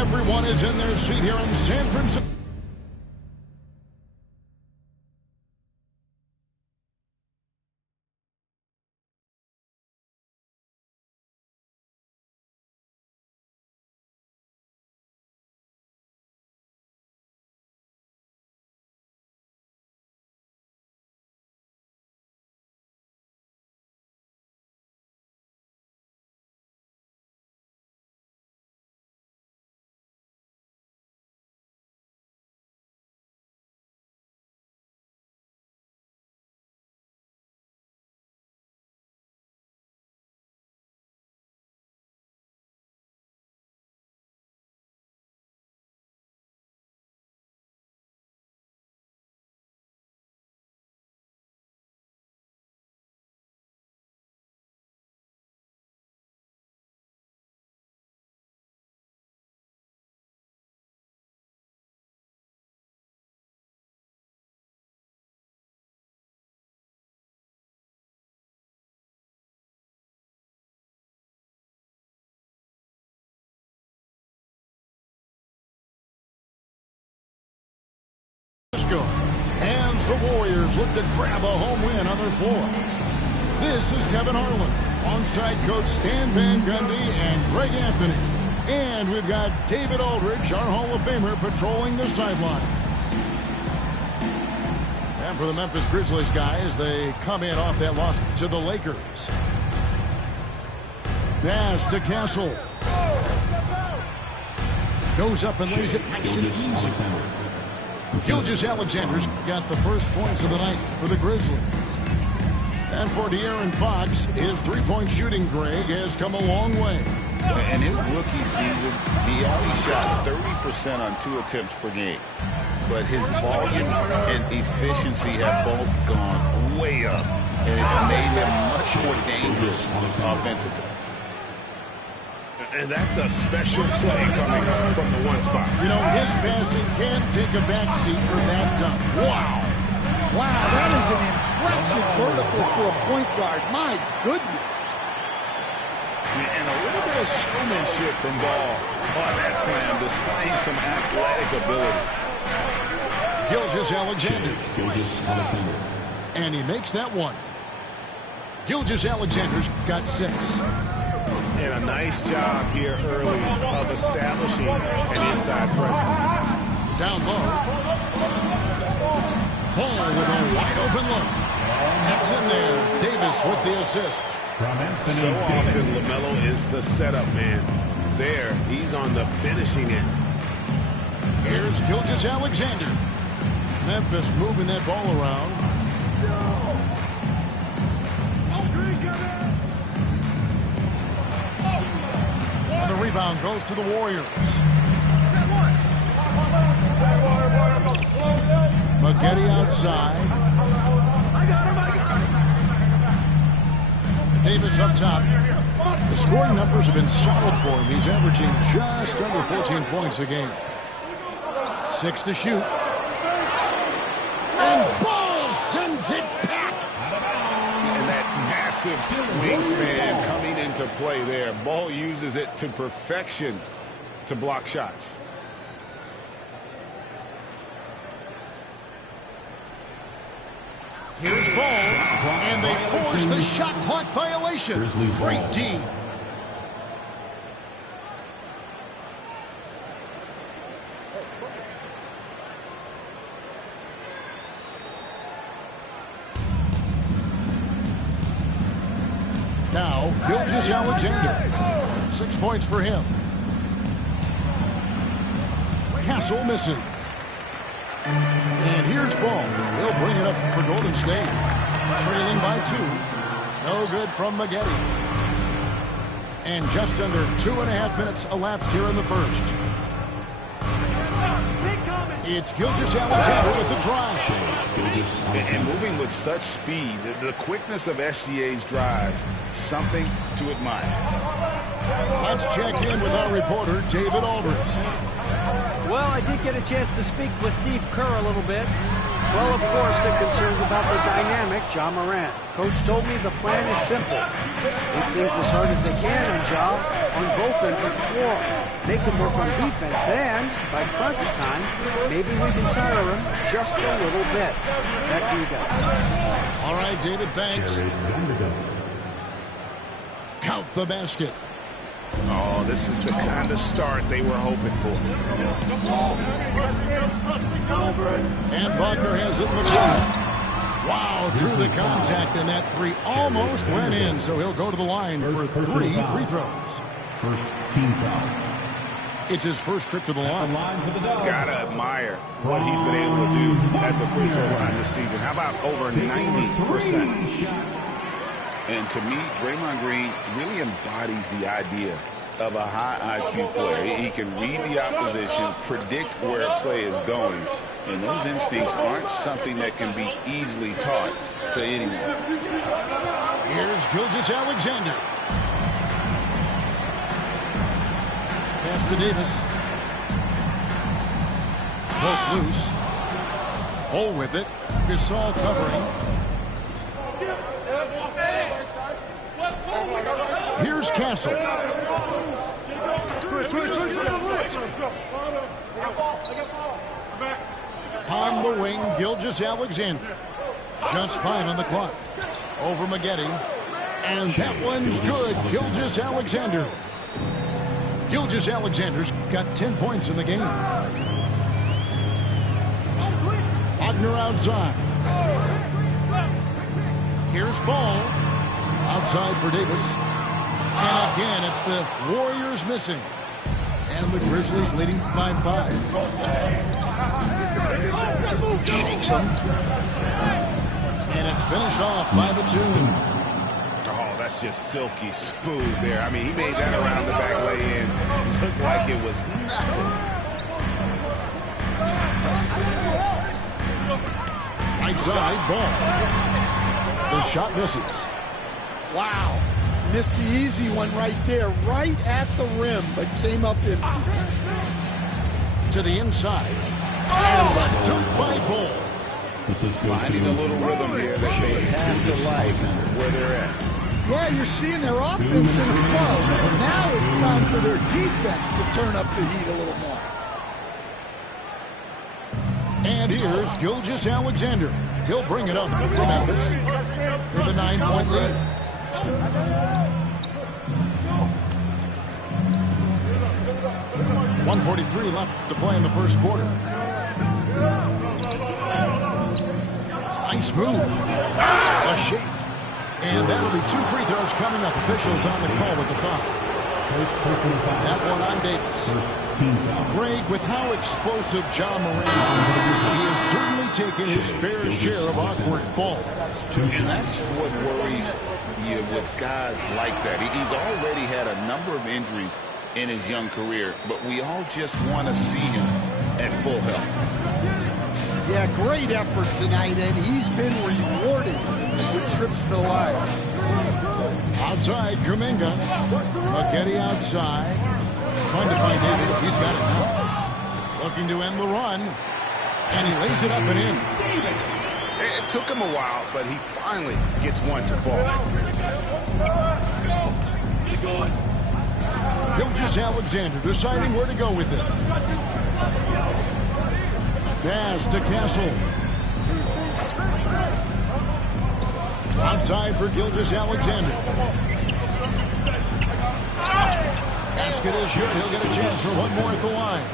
Everyone is in their seat here in San Francisco. And the Warriors look to grab a home win on their floor. This is Kevin Harlan, onside coach Stan Van Gundy and Greg Anthony. And we've got David Aldridge, our Hall of Famer, patrolling the sideline. And for the Memphis Grizzlies, guys, they come in off that loss to the Lakers. Pass to Castle. Goes up and lays it nice and easy. Gilgeous-Alexander's got the first points of the night for the Grizzlies. And for De'Aaron Fox, his three-point shooting, Greg, has come a long way. In his rookie season, he only shot 30% on 2 attempts per game. But his volume and efficiency have both gone way up. And it's made him much more dangerous offensively. And that's a special play coming from the one spot. You know, his passing can take a backseat for that dunk. Wow. Wow, that is an impressive vertical for a point guard. My goodness. And a little bit of showmanship from Ball on that slam, displaying some athletic ability. Gilgeous-Alexander. And he makes that one. Gilgeous-Alexander's got 6. And a nice job here early of establishing an inside presence. Down low. Paul with a wide open look. That's in there. Davis with the assist. So often LaMelo is the setup man. There, he's on the finishing end. Here's Gilgeous-Alexander. Memphis moving that ball around. And the rebound goes to the Warriors. Maggette outside. Davis up top. The scoring numbers have been solid for him. He's averaging just under 14 points a game. 6 to shoot. And Ball sends it back. And that massive wingspan coming into play there. Ball uses it to perfection to block shots. Here's Ball, and they force the shot clock violation. Great D. Now, Gilgeous-Alexander. 6 points for him. Castle missing. And here's Ball. He'll bring it up for Golden State. Trailing by 2. No good from Maggette. And just under 2.5 minutes elapsed here in the first. It's Gilgeous-Alexander with the drive. And moving with such speed, the quickness of SGA's drives, something to admire. Let's check in with our reporter, David Aldridge. Well, I did get a chance to speak with Steve Kerr a little bit. Well, of course, they're concerned about the dynamic, Ja Morant. Coach told me the plan is simple. Make things as hard as they can on Ja on both ends of the floor. Make him work on defense, and by crunch time, maybe we can tire him just a little bit. Back to you guys. All right, David, thanks. Count the basket. Oh, this is the kind of start they were hoping for. And Wagner has it in the corner. Wow, drew the contact, and that three almost went in, so he'll go to the line for 3 free throws. First team foul. It's his first trip to the line. Gotta admire what he's been able to do at the free throw line this season. How about over 90%? And to me, Draymond Green really embodies the idea of a high IQ player. He can read the opposition, predict where a play is going, and those instincts aren't something that can be easily taught to anyone. Here's Gilgeous-Alexander. Pass to Davis. Poke loose. Hole with it. Gasol covering. Here's Castle. On the wing, Gilgeous-Alexander. Just 5 on the clock. Over Maggette. And that one's good. Gilgeous-Alexander. Gilgeous-Alexander's got 10 points in the game. Wagner outside. Here's Ball. Outside for Davis. And again, it's the Warriors missing. And the Grizzlies leading by 5. Shakes him. And it's finished off by Batum. Oh, that's just silky smooth there. I mean, he made that around the back lay-in. It looked like it was nothing. Right side, Ball. The shot misses. Wow. Missed the easy one right there, right at the rim, but came up empty. To the inside. And the dunk by Ball. Finding a little rhythm here that they have to like where they're at. Yeah, you're seeing their offense in the flow. Now it's time for their defense to turn up the heat a little more. And here's Gilgeous-Alexander. He'll bring it up for Memphis with a 9-point lead. .143 left to play in the first quarter. Nice move. A shake. And that'll be 2 free throws coming up. Officials on the call with the foul. That one on Davis. Greg, with how explosive Ja Morant is, he has certainly taken his fair share of awkward falls. And that's what worries you with guys like that. He's already had a number of injuries in his young career, but we all just want to see him at full health. Yeah, great effort tonight, and he's been rewarded with trips to the line. Outside, Kuminga. Maggette outside. Trying to find Davis. He's got it now. Looking to end the run. And he lays it up and in. It took him a while, but he finally gets one to fall. Gilgeous-Alexander deciding where to go with it. Pass to Castle. Outside for Gilgeous-Alexander. Basket is good. He'll get a chance for one more at the line.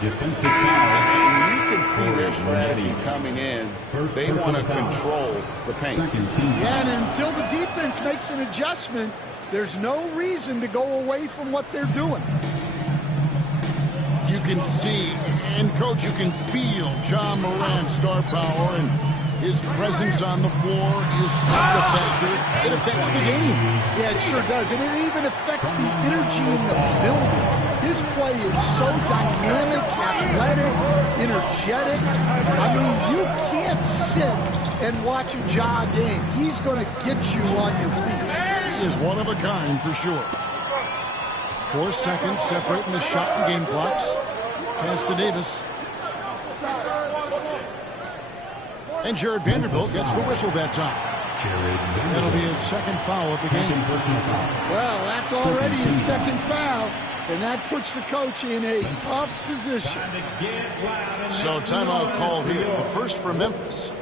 Defensive foul. And you can see their strategy coming in. They want to control the paint. Yeah, and until the defense makes an adjustment, there's no reason to go away from what they're doing. You can see, and Coach, you can feel Ja Morant's star power, and his presence on the floor is such a factor. It affects the game. Yeah, it sure does, and it even affects the energy in the building. His play is so dynamic, athletic, energetic. I mean, you can't sit and watch a Ja game. He's going to get you on your feet. He is one of a kind for sure. 4 seconds separating the shot and game clocks. Pass to Davis. And Jared Vanderbilt gets the whistle that time. That'll be his second foul of the game. Well, that's already his second foul, and that puts the coach in a tough position. So timeout called here, the first for Memphis.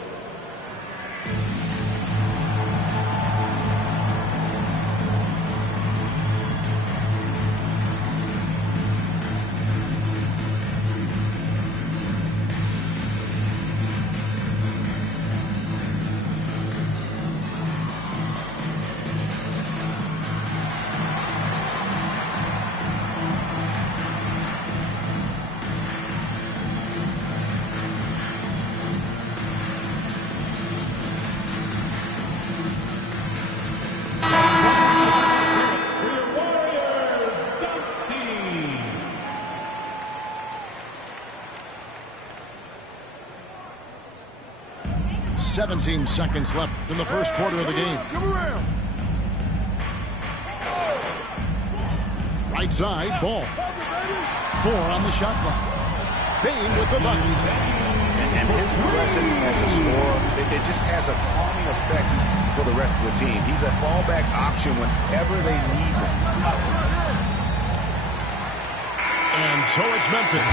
"17 seconds left in the first quarter of the game. Right side, ball. 4 on the shot clock. Bain with the bucket. And his presence as a scorer, it just has a calming effect for the rest of the team. He's a fallback option whenever they need him. And so it's Memphis.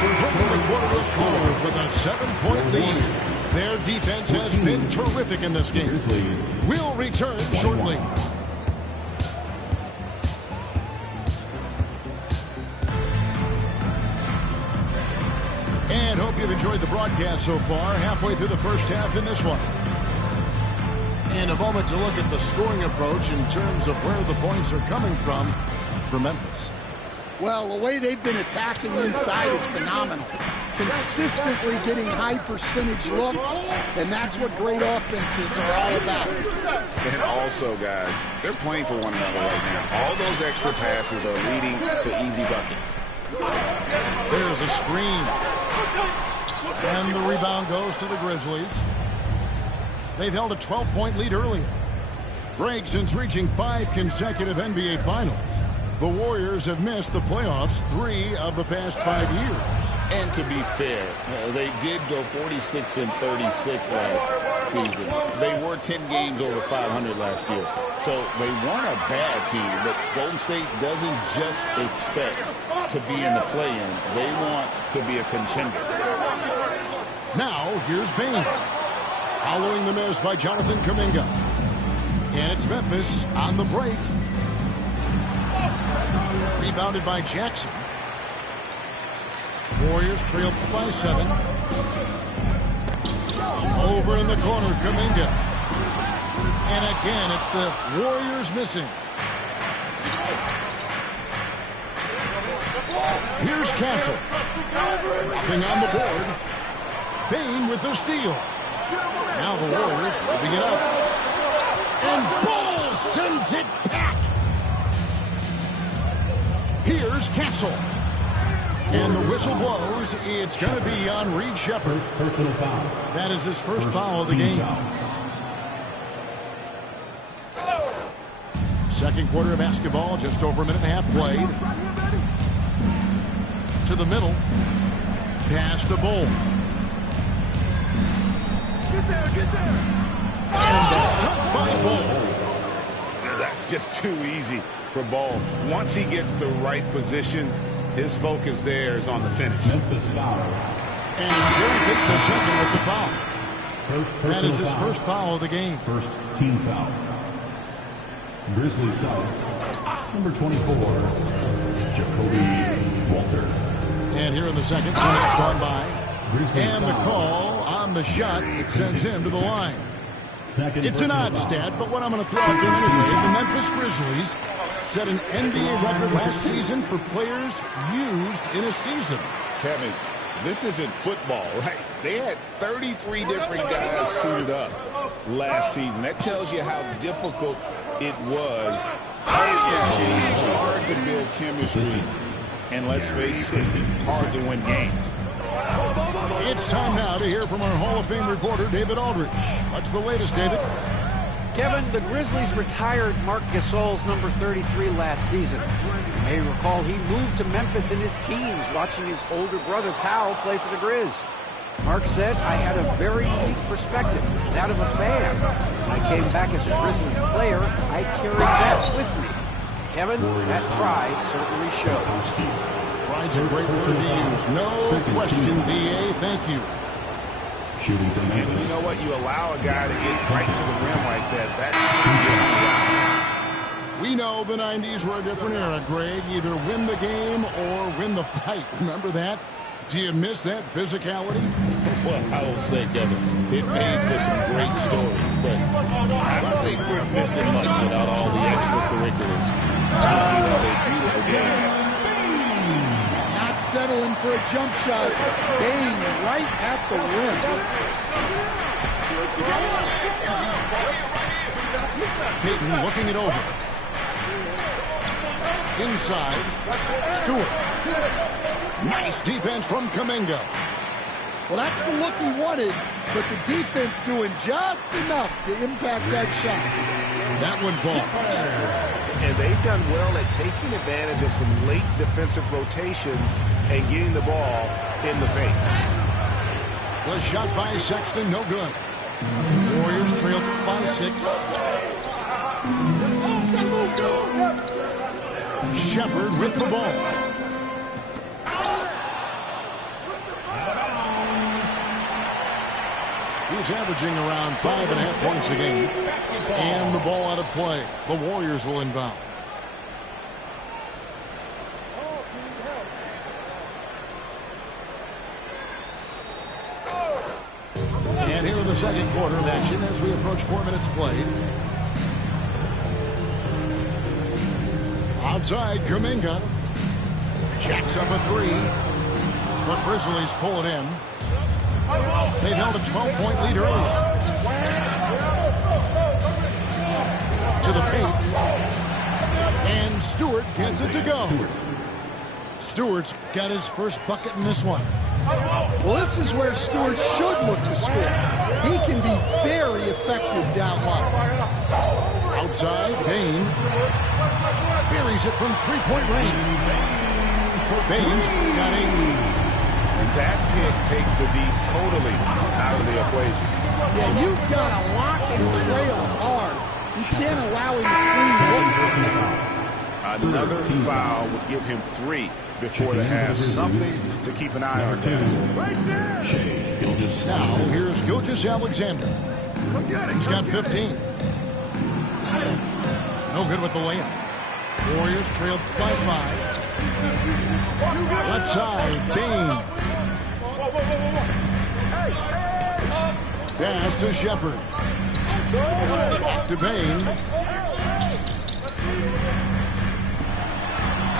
Bringing the quarter to a close with a 7-point lead. Their defense has been terrific in this game. We'll return shortly. And hope you've enjoyed the broadcast so far. Halfway through the first half in this one. And a moment to look at the scoring approach in terms of where the points are coming from for Memphis. Well, the way they've been attacking inside is phenomenal. Consistently getting high percentage looks, and that's what great offenses are all about. And also, guys, they're playing for one another right now. All those extra passes are leading to easy buckets. There's a screen. And the rebound goes to the Grizzlies. They've held a 12-point lead earlier. Greg, since reaching 5 consecutive NBA Finals, the Warriors have missed the playoffs 3 of the past 5 years. And to be fair, they did go 46-36 last season. They were 10 games over 500 last year. So they weren't a bad team, but Golden State doesn't just expect to be in the play-in. They want to be a contender. Now, here's Bain. Following the miss by Jonathan Kuminga. And it's Memphis on the break. Rebounded by Jackson. Warriors trail by 7. Over in the corner, Kuminga. And again, it's the Warriors missing. Here's Castle. Nothing on the board. Bain with the steal. Now the Warriors moving it up. And Ball sends it back. Here's Castle. And the whistle blows. It's going to be on Reed Shepherd. Personal foul. That is his first foul of the game. Second quarter of basketball, just over a minute and a half played. To the middle. Pass to Bull. Get there. And dunked by Bull. That's just too easy for Ball. Once he gets the right position, his focus there is on the finish. Memphis foul. And he'll take the second with the foul. That is his first foul of the game. First team foul. Grizzlies South, number 24, Jacoby Walter. And here in the second, so that's gone by. And the call on the shot, it sends him to the line. It's an odd stat, but what I'm going to throw out there anyway, the Memphis Grizzlies set an NBA record last season for players used in a season. Kevin, this isn't football, right? They had 33 different guys suited up last season. That tells you how difficult it was. Hard to build chemistry. And let's face it, hard to win games. It's time now to hear from our Hall of Fame reporter, David Aldridge. What's the latest, David? Kevin, the Grizzlies retired Marc Gasol's number 33 last season. You may recall he moved to Memphis in his teens, watching his older brother Powell play for the Grizz. Mark said I had a very unique perspective, that of a fan. When I came back as a Grizzlies player, I carried that with me. Kevin, that pride certainly showed. Pride's a great word to use. No question, D.A. Thank you. And you know what? You allow a guy to get right to the rim like that. We know the 90s were a different era, Greg. Either win the game or win the fight. Remember that? Do you miss that physicality? Well, I will say, Kevin, it made for some great stories, but I don't think we're missing much without all the extracurriculars. Speaking of a beautiful game. Not settling for a jump shot. Bang right at the rim. Payton looking it over. Inside, Stewart. Nice defense from Kuminga. Well, that's the look he wanted, but the defense doing just enough to impact that shot. That one falls. And they've done well at taking advantage of some late defensive rotations and getting the ball in the paint. The shot by Sexton, no good. Warriors trailed by 6. Shepard with the ball. He's averaging around 5.5 points a game. And the ball out of play. The Warriors will inbound. And here in the second quarter of action as we approach 4 minutes played. Outside, Kuminga. Jacks up a 3. The Grizzlies pull it in. They've held a 12-point lead earlier. To the paint. And Stewart gets it to go. Stewart's got his first bucket in this one. Well, this is where Stewart should look to score. He can be very effective down low. Outside, Bain. Buries it from three-point range. Bain's got 8. And that pick takes the D totally out of the equation. Yeah, you've got to lock and trail hard. You can't allow him to free look. Another foul would give him 3 before the half. Something to keep an eye on, guys. Now, here's Gilgeous-Alexander. He's got 15. No good with the layup. Warriors trailed by 5. Left side, Bain. Pass to Shepard. Back to Bain.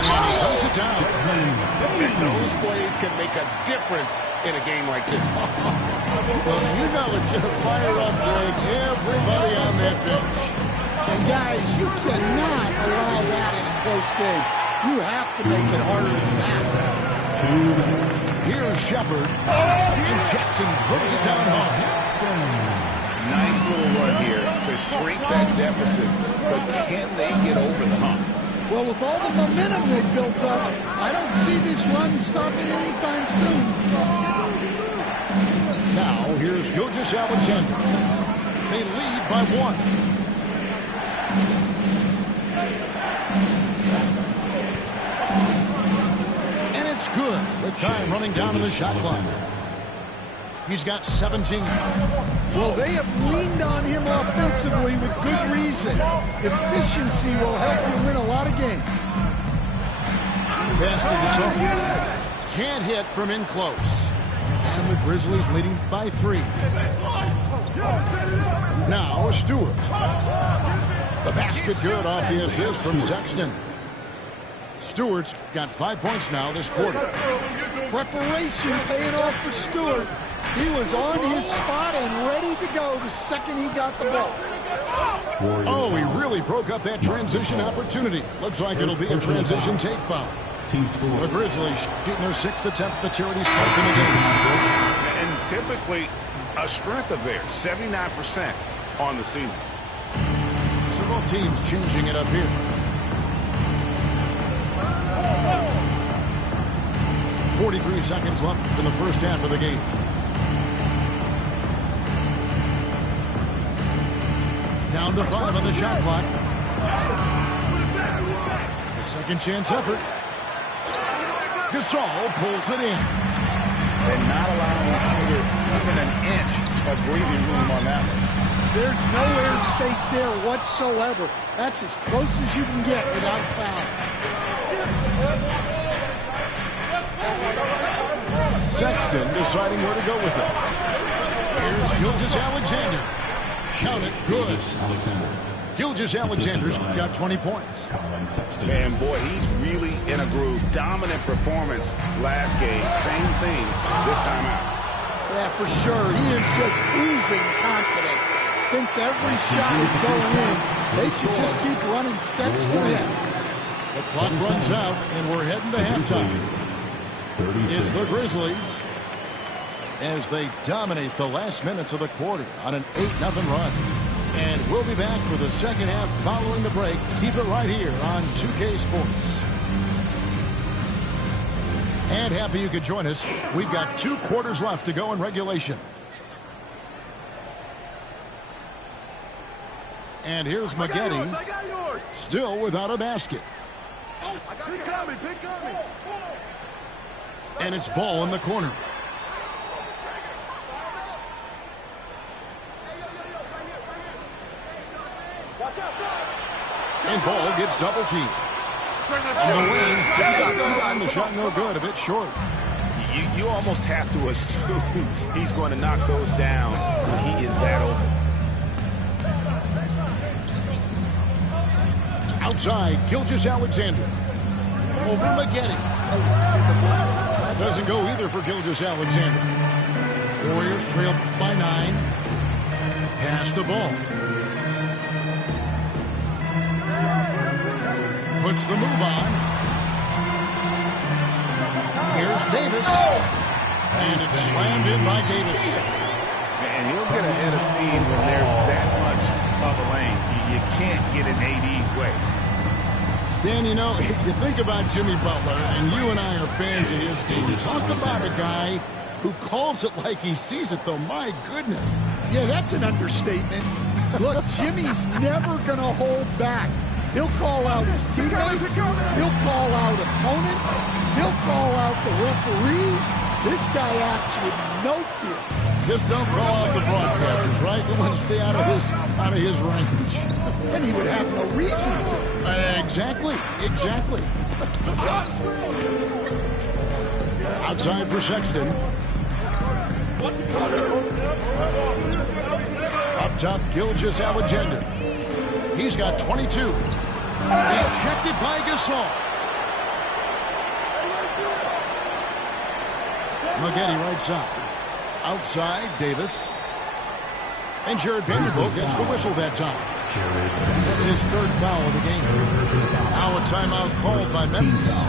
And he puts it down. And those plays can make a difference in a game like this. Well, you know it's going to fire up, Greg, everybody on that bench. And guys, you cannot allow that in a close game. You have to make it harder than that. Here's Shepard. And Jackson throws it down hard. Nice little run here to shrink that deficit. But can they get over the hump? Well, with all the momentum they built up, I don't see this run stopping anytime soon. Now, here's Gilgeous-Alexander. They lead by 1. And it's good with time running down to the shot clock. He's got 17. Well, they have leaned on him offensively with good reason. Efficiency will help you win a lot of games. Pass to Gasol. Can't hit from in close. And the Grizzlies leading by 3. Now Stewart. The basket good off the assist from Sexton. Stewart's got 5 points now this quarter. Preparation paying off for Stewart. He was on his spot and ready to go the second he got the ball. Oh, he really broke up that transition opportunity. Looks like it'll be a transition take foul. The Grizzlies shooting their 6th attempt at the charity stripe in the game. And typically a strength of theirs, 79% on the season. Several teams changing it up here. .43 seconds left in the first half of the game. Down to 5 on the shot clock. The second chance effort. Gasol pulls it in. And not allowing the shooter even an inch of breathing room on that one. There's no air space there whatsoever. That's as close as you can get without a foul. Sexton deciding where to go with it. Here's Gilgeous-Alexander. Count it, good. Gilgeous-Alexander's got 20 points. Man, boy, he's really in a groove. Dominant performance last game. Same thing this time out. Yeah, for sure. He is just oozing confidence. Thinks every shot is going in. They should just keep running sets for him. The clock runs out, and we're heading to halftime. It's the Grizzlies as they dominate the last minutes of the quarter on an 8-0 run. And we'll be back for the second half following the break. Keep it right here on 2K Sports. And happy you could join us. We've got 2 quarters left to go in regulation. And here's McGetty, still without a basket. And it's Ball in the corner. And Ball gets double teamed. On the wing, and the shot no good, a bit short. You almost have to assume he's going to knock those down when he is that open. Outside, Gilgeous-Alexander. Over McGetty. That doesn't go either for Gilgeous-Alexander. Warriors trail by 9. Pass the ball. Puts the move on. Here's Davis. And it's slammed in by Davis. And he'll get a head of steam when there's that much of a lane. You can't get in AD's way. Dan, you know, you think about Jimmy Butler, and you and I are fans of his game. Talk about a guy who calls it like he sees it, though. My goodness. Yeah, that's an understatement. Look, Jimmy's never going to hold back. He'll call out his teammates. He'll call out opponents. He'll call out the referees. This guy acts with no fear. Just don't call out the broadcasters, right? We want to stay out of his range. And he would have no reason to. Exactly. Outside for Sexton. Up top, Gilgeous-Alexander. He's got 22. Ejected by Gasol. McGetty right side. Outside, Davis. And Jared Vanderbilt gets the whistle that time. That's his 3rd foul of the game. Now a timeout called by Memphis.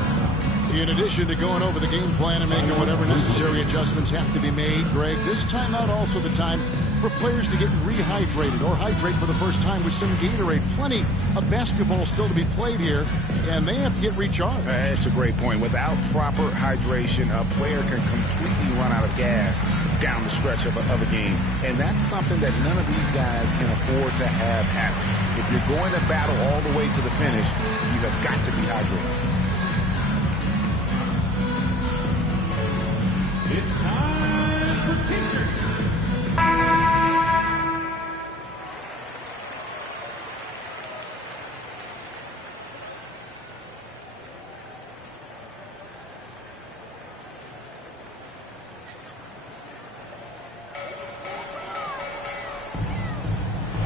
In addition to going over the game plan and making whatever necessary adjustments have to be made, Greg, this timeout also the time for players to get rehydrated or hydrate for the first time with some Gatorade. Plenty of basketball still to be played here, and they have to get recharged. It's a great point. Without proper hydration, a player can completely run out of gas down the stretch of a game. And that's something that none of these guys can afford to have happen. If you're going to battle all the way to the finish, you have got to be hydrated. It's time for T-shirts.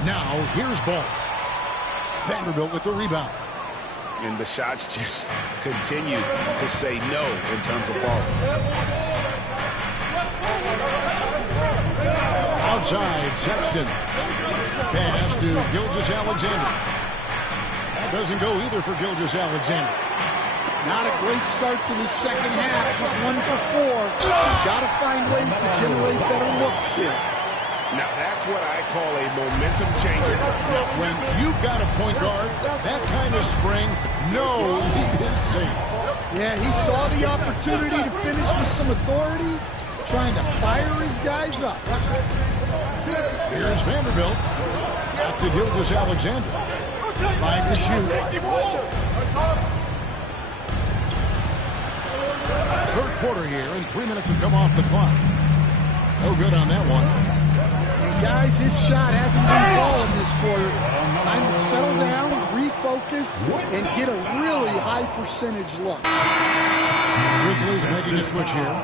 Now, here's Ball. Vanderbilt with the rebound. And the shots just continue to say no in terms of falling. Outside, Sexton. Pass to Gilgeous-Alexander. That doesn't go either for Gilgeous-Alexander. Not a great start to the second half. Just 1 for 4. He's got to find ways to generate better looks here. Now, that's what I call a momentum changer. Now, when you've got a point guard, that kind of spring knows he is safe. Yeah, he saw the opportunity to finish with some authority, trying to fire his guys up. Here's Vanderbilt. Back to Gilgeous-Alexander. 5 to shoot. Third quarter here, and 3 minutes have come off the clock. No good on that one. And guys, his shot hasn't been falling this quarter. Time to settle down, refocus, and get a really high percentage look. Grizzlies making a switch here.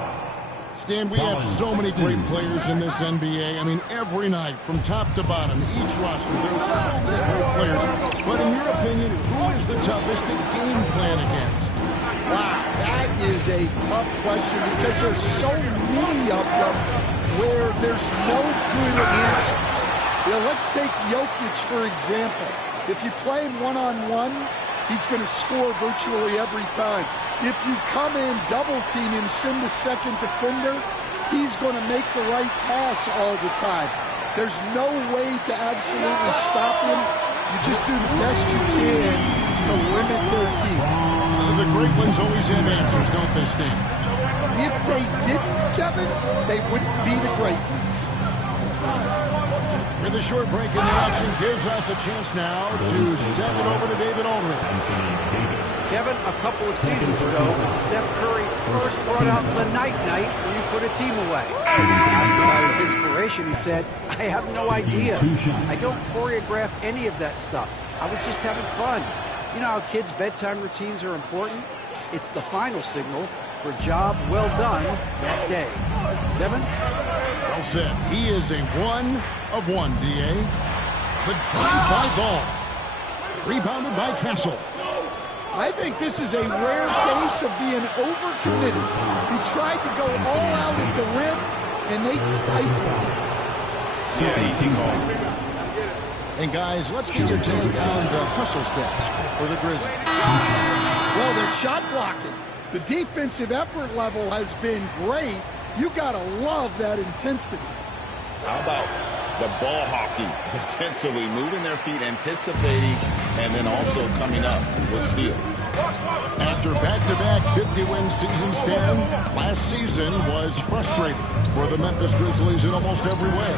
Stan, we have so many great players in this NBA. I mean, every night, from top to bottom, each roster, there's so many great players. But in your opinion, who is the toughest to game plan against? Wow, that is a tough question because there's so many of them where there's no good answers. You know, let's take Jokic, for example. If you play him one-on-one, he's going to score virtually every time. If you come in, double-team him, send the second defender, he's going to make the right pass all the time. There's no way to absolutely stop him. You just do the best you can to limit their team. The great ones always have answers, don't they, Stan? If they didn't, Kevin, they wouldn't be the great ones. With a short break in the action gives us a chance now to send it over to David Aldridge. Kevin, a couple of seasons ago, Steph Curry first brought out the night-night when you put a team away. Asked about his inspiration, he said, I have no idea. I don't choreograph any of that stuff. I was just having fun. You know how kids' bedtime routines are important? It's the final signal for a job well done that day. Kevin? Well said. He is a 1 of 1, D.A. The drive by Ball. Rebounded by Castle. I think this is a rare case of being overcommitted. He tried to go all out at the rim, and they stifled him. Yeah, easy call. And guys, let's get your take on the hustle stats for the Grizzlies. Well, they're shot blocking. The defensive effort level has been great. You got to love that intensity. How about the ball hockey defensively, moving their feet, anticipating, and then also coming up with steal. After back-to-back 50-win seasons, Stan, last season was frustrating for the Memphis Grizzlies in almost every way.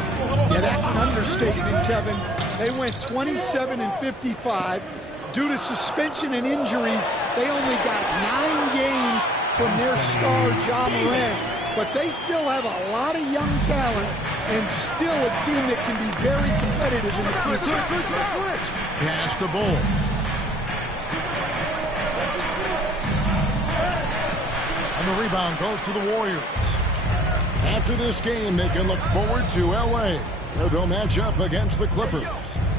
Yeah, that's an understatement, Kevin. They went 27-55. Due to suspension and injuries, they only got 9 games from their star, Ja Morant. But they still have a lot of young talent and still a team that can be very competitive in the future. Pass to Bull. And the rebound goes to the Warriors. After this game, they can look forward to L.A., where they'll match up against the Clippers.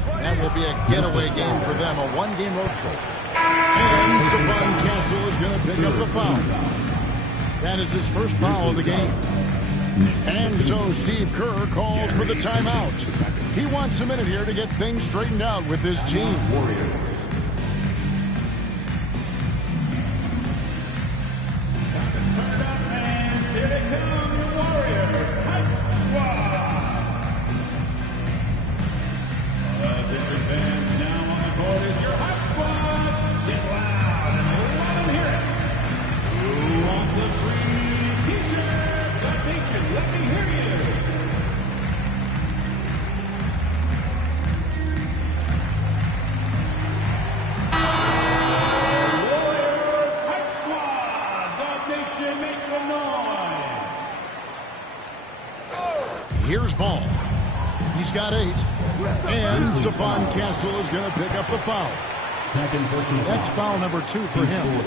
That will be a getaway game for them, a 1-game road trip. And Stephon Castle is going to pick up the foul. That is his first foul of the game. And so Steve Kerr calls for the timeout. He wants a minute here to get things straightened out with his team. Here's Ball. He's got 8. And Stephon Castle is going to pick up the foul. That's foul number 2 for him.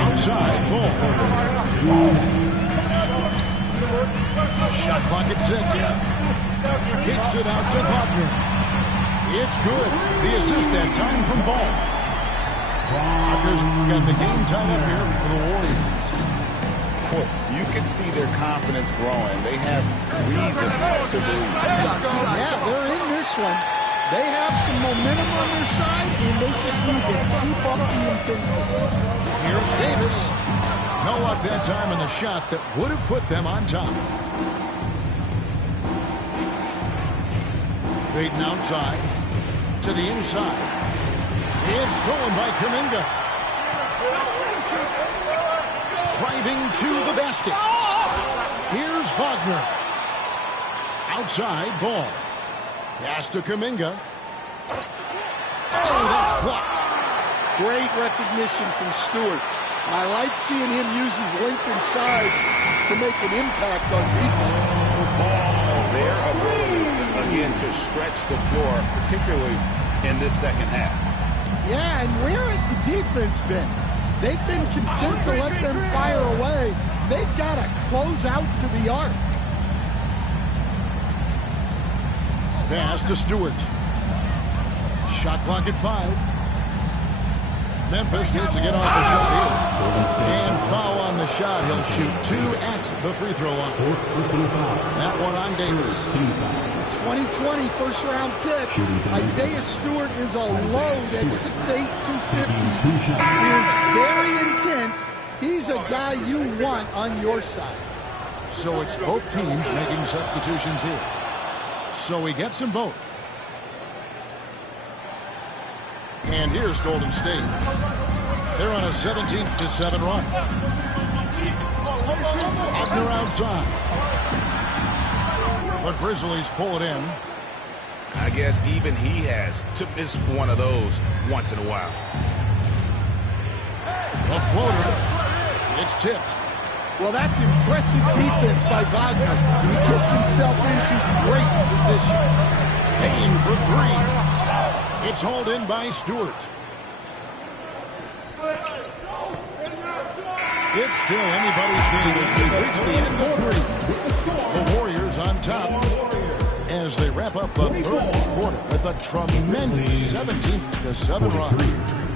Outside, Ball. Shot clock at 6. Kicks it out to Wagner. It's good. The assist that time from Ball. Wagner's got the game tied up here for the Warriors. Well, you can see their confidence growing. They have reason to believe. Yeah, they're in this one. They have some momentum on their side, and they just need to keep up the intensity. Here's Davis. No luck that time in the shot that would have put them on top. Baden outside to the inside. It's stolen by Kuminga. Driving to the basket. Here's Wagner. Outside ball. Pass to Kuminga. Oh, that's blocked. Great recognition from Stewart. I like seeing him use his length and size to make an impact on defense. Their ability, again, to stretch the floor, particularly in this second half. Yeah, and where has the defense been? They've been content to let them fire away. They've got to close out to the arc. Pass to Stewart. Shot clock at 5. Memphis needs to get off the shot here. And foul on the shot. He'll shoot 2 at the free throw line. That one on Davis. 2020 first-round pick. Isaiah Stewart is a load at 6'8", 250. He is very intense. He's a guy you want on your side. So it's both teams making substitutions here. So he gets them both. And here's Golden State. They're on a 17-7 run. Wagner outside. The Grizzlies pull it in. I guess even he has to miss one of those once in a while. A floater. It's tipped. Well, that's impressive defense by Wagner. He gets himself into great position. Payne for 3. It's hauled in by Stewart. It's still anybody's game as we reach the end of 3. The Warriors on top as they wrap up the third quarter with a tremendous 17-7 run.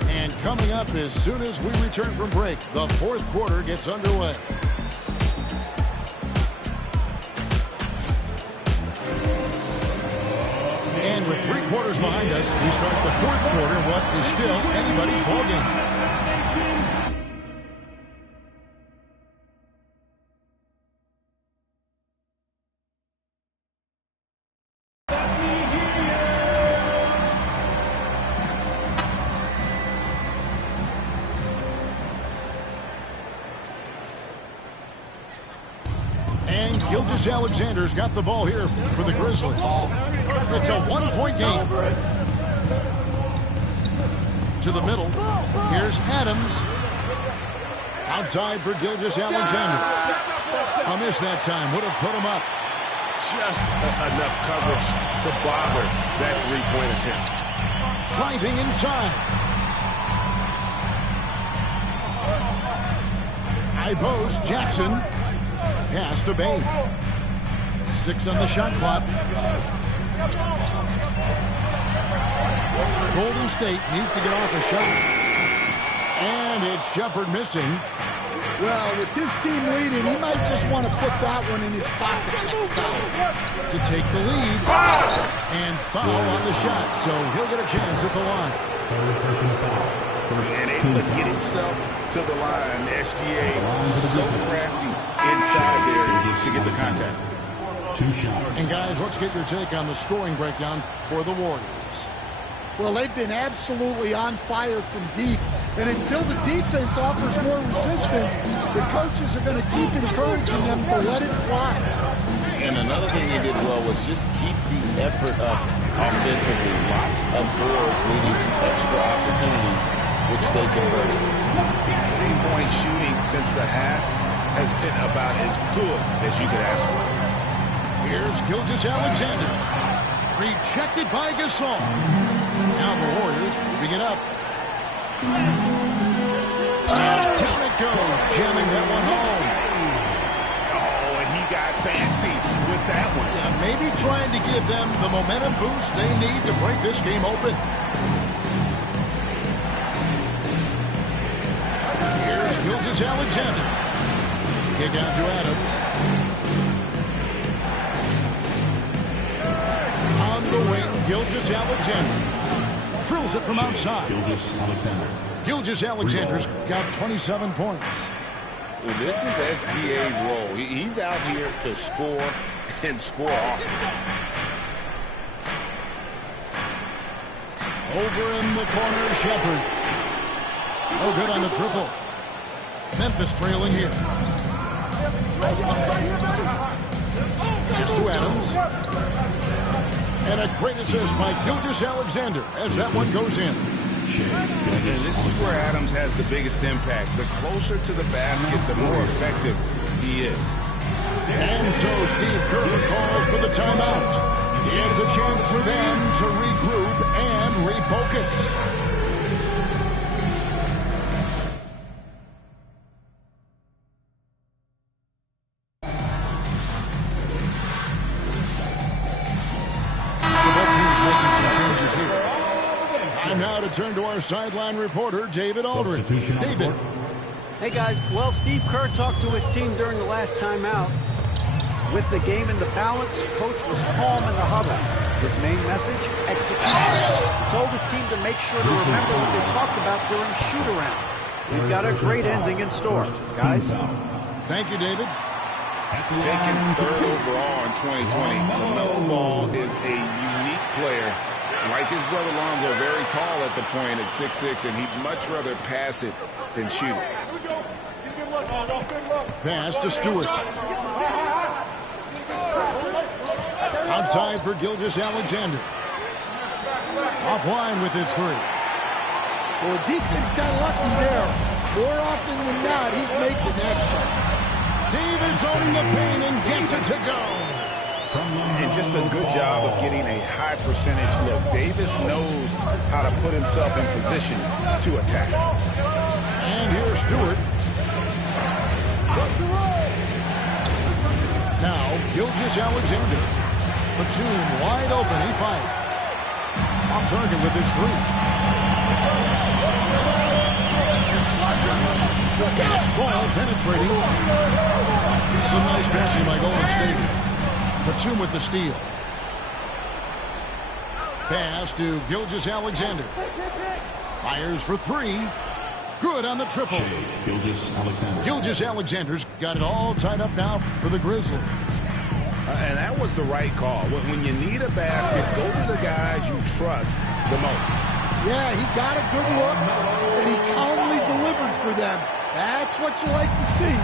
And coming up as soon as we return from break, the fourth quarter gets underway. And with 3 quarters behind us, we start the fourth quarter, what is still anybody's ballgame. Alexander's got the ball here for the Grizzlies. It's a 1-point game. To the middle. Here's Adams. Outside for Gilgeous-Alexander. A miss that time. Would have put him up. Just enough coverage to bother that 3-point attempt. Driving inside. High post. Jackson. Pass to Bain. 6 on the shot clock. Golden State needs to get off a shot. And it's Shepherd missing. Well, with his team leading, he might just want to put that one in his pocket next time. To take the lead. And foul on the shot, so he'll get a chance at the line. And able to get himself to the line. SGA so crafty inside there to get the contact. 2 shots. And guys, let's get your take on the scoring breakdown for the Warriors. Well, they've been absolutely on fire from deep. And until the defense offers more resistance, the coaches are going to keep encouraging them to let it fly. And another thing they did well was just keep the effort up offensively. Lots of boards leading to extra opportunities, which they converted. 3-point shooting since the half has been about as good as you could ask for. Here's Gilgeous-Alexander. Rejected by Gasol. Now the Warriors moving it up. Down it goes, jamming that one home. Oh, and he got fancy with that one. Yeah, maybe trying to give them the momentum boost they need to break this game open. Here's Gilgeous-Alexander. Kick out to Adams. On the wing, Gilgeous-Alexander. Drills it from outside. Gilgeous-Alexander's got 27 points. Well, this is SGA's role. He's out here to score and score often. Over in the corner, Shepard. Oh, good on the triple. Memphis trailing here. Pass to Adams. And a great assist by Gilgeous-Alexander as that one goes in. And this is where Adams has the biggest impact. The closer to the basket, the more effective he is. And so Steve Kerr calls for the timeout. It's a chance for them to regroup and refocus. So both teams making some changes here. Time now to turn to our sideline reporter, David Aldridge. David. Hey, guys. Well, Steve Kerr talked to his team during the last timeout. With the game in the balance, coach was calm in the huddle. His main message, execution. He told his team to make sure to remember what they talked about during shoot-around. We've got a great ending in store, guys. Thank you, David. Taken third overall in 2020, LaMelo Ball is a unique player. Like his brother Lonzo, very tall at the point at 6'6", and he'd much rather pass it than shoot it. Pass to Stewart. Outside for Gilgeous-Alexander. Offline with his three. Well, the defense got lucky there. More often than not, he's making that shot. Davis owning the paint and gets it to go. And just a good job of getting a high percentage look. Davis knows how to put himself in position to attack. And here's Stewart. Now, Gilgeous-Alexander. Batum wide open. He fires. Off target with his three. Catch ball penetrating. Some nice passing by Golden State. Batum with the steal. Pass to Gilgeous-Alexander. Fires for three. Good on the triple. Gilgeous-Alexander's got it all tied up now for the Grizzlies. And that was the right call. When you need a basket, go to the guys you trust the most. Yeah, he got a good look, and he calmly delivered for them. That's what you like to see.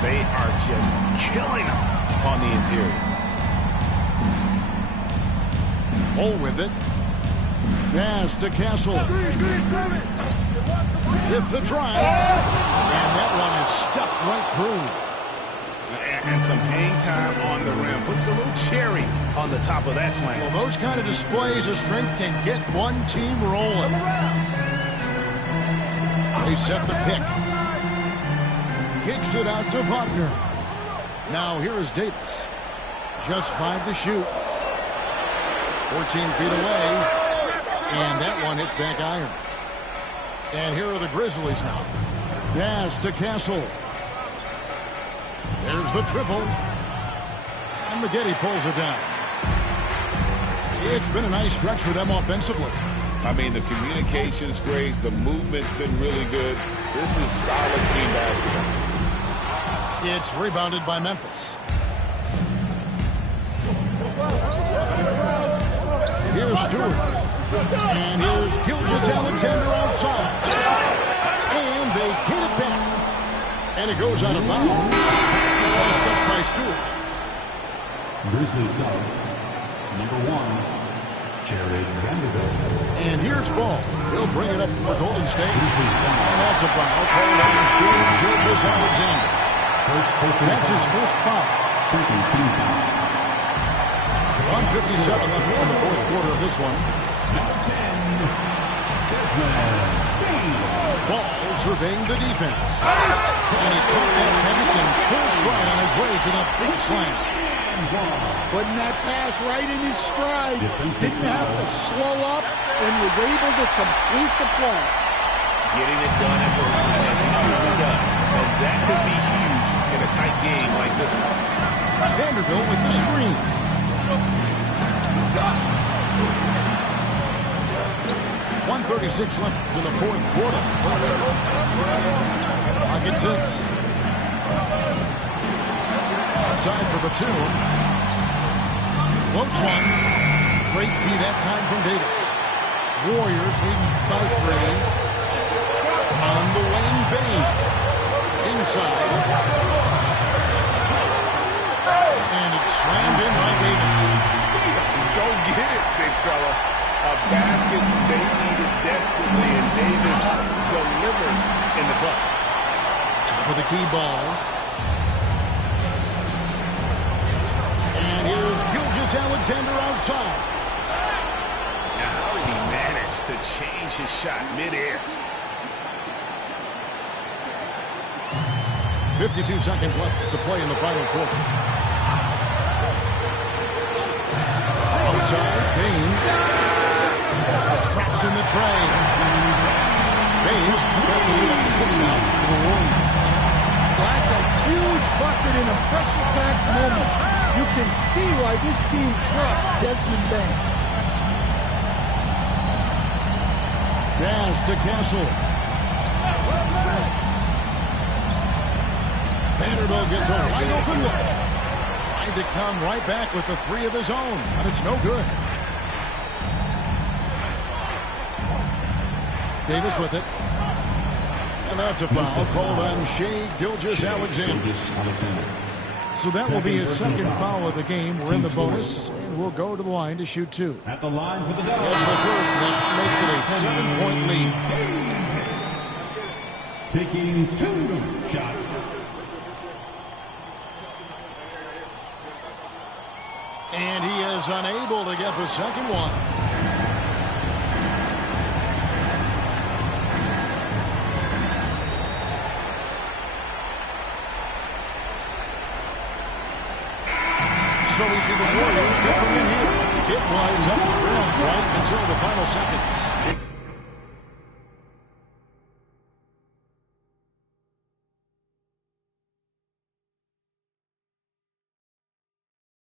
They are just killing them on the interior. Hole with it. Pass to Castle. With the drive. And that one is stuffed right through. And some hang time on the rim. Puts a little cherry on the top of that slam. Well, those kind of displays of strength can get one team rolling. They set the pick. Kicks it out to Wagner. Now here is Davis. Just 5 to shoot. 14 feet away. And that one hits back iron. And here are the Grizzlies now. Pass to Castle. There's the triple. And Maggette pulls it down. It's been a nice stretch for them offensively. I mean, the communication's great. The movement's been really good. This is solid team basketball. It's rebounded by Memphis. Here's Stewart. And here's Gilgeous-Alexander outside. And they get it back. And it goes out of bounds. Last touch by Stewart. Grizzlies South, number 1, Jared Vanderbilt. And here's Ball. He'll bring it up for Golden State. And that's a foul called on Gilgeous-Alexander. That's his first foul. Second team foul. 1:57 left in the fourth quarter of this one. Number 10, Desmond Bane. Ball surveying the defense. And he put that pass in full stride on his way to the big slam. Putting that pass right in his stride. Didn't have to slow up and was able to complete the play. Getting it done at the line as he usually does. And that could be huge in a tight game like this one. Vanderbilt with the screen. 1:36 left in the fourth quarter. Clock at 6. Outside for Batum. Floats one. Great tee that time from Davis. Warriors leading by 3. On the wing, Bain. Inside. And it's slammed in by Davis. Go get it, big fella. A basket they needed desperately, and Davis delivers in the clutch. Top of the key ball. And here's Gilgeous-Alexander outside. Now, how did he manage to change his shot midair? 52 seconds left to play in the final quarter. Outside, Bain. Traps in the tray. Bain's got the lead up to 6 now for the Warriors. That's a huge bucket in a pressure-packed moment. You can see why this team trusts Desmond Bain. Pass to Castle. Vanderbilt gets a wide open look. Tried to come right back with the 3 of his own, but it's no good. Davis with it. And that's a foul called on Shai Gilgeous-Alexander. So that will be his second foul of the game. We're in the bonus, and we'll go to the line to shoot 2. At the line for the double. That's the first, and that makes it a 7-point lead. Taking 2 shots. And he is unable to get the second one. So we see the Warriors get the win here. It winds up the ground right until the final seconds.